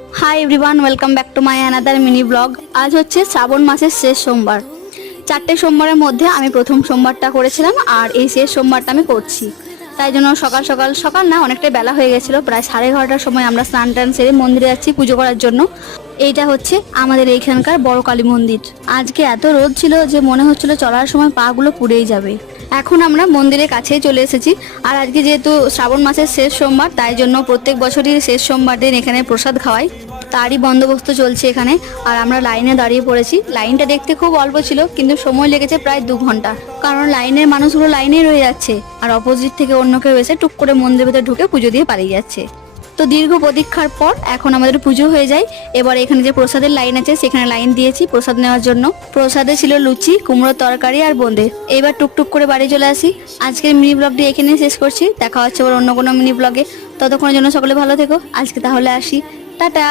Hi everyone, welcome back to my another mini blog. আজ হচ্ছে শ্রাবণ মাসের শেষ সোমবার। 4টে সোমবারের মধ্যে আমি প্রথম সোমবারটা করেছিলাম আর এই শেষ সোমবারটা আমি করছি। তাই জন্য সকাল না, অনেকটাই বেলা হয়ে গেছিলো। প্রায় 11:30টার সময় আমরা স্নান টান সেরে মন্দিরে যাচ্ছি পুজো করার জন্য। এইটা হচ্ছে আমাদের এইখানকার বড় কালী মন্দির। আজকে এত রোদ ছিল যে মনে হচ্ছিল চলার সময় পাগুলো পুড়েই যাবে। এখন আমরা মন্দিরের কাছেই চলে এসেছি। আর আজকে যেহেতু শ্রাবণ মাসের শেষ সোমবার, তাই জন্য প্রত্যেক বছরই শেষ সোমবার দিন এখানে প্রসাদ খাওয়াই, তারই বন্দোবস্ত চলছে এখানে। আর আমরা লাইনে দাঁড়িয়ে পড়েছি। লাইনটা দেখতে খুব অল্প ছিল, কিন্তু সময় লেগেছে প্রায় 2 ঘন্টা, কারণ লাইনের মানুষগুলো লাইনেই রয়ে যাচ্ছে আর অপোজিট থেকে অন্য কেউ এসে টুক করে মন্দিরের ভেতরে ঢুকে পুজো দিয়ে পালিয়ে যাচ্ছে। তো দীর্ঘ প্রতীক্ষার পর এখন আমাদের পুজো হয়ে যায়। এবার এখানে যে প্রসাদের লাইন আছে সেখানে লাইন দিয়েছি প্রসাদ নেওয়ার জন্য। প্রসাদে ছিল লুচি, কুমড়োর তরকারি আর বোঁদে। এবার টুকটুক করে বাড়ি চলে আসি। আজকের মিনি ব্লগটি এখানেই শেষ করছি। দেখা হচ্ছে আবার অন্য কোনো মিনি ব্লগে। ততক্ষণের জন্য সকলে ভালো থেকো। আজকে তাহলে আসি, টাটা।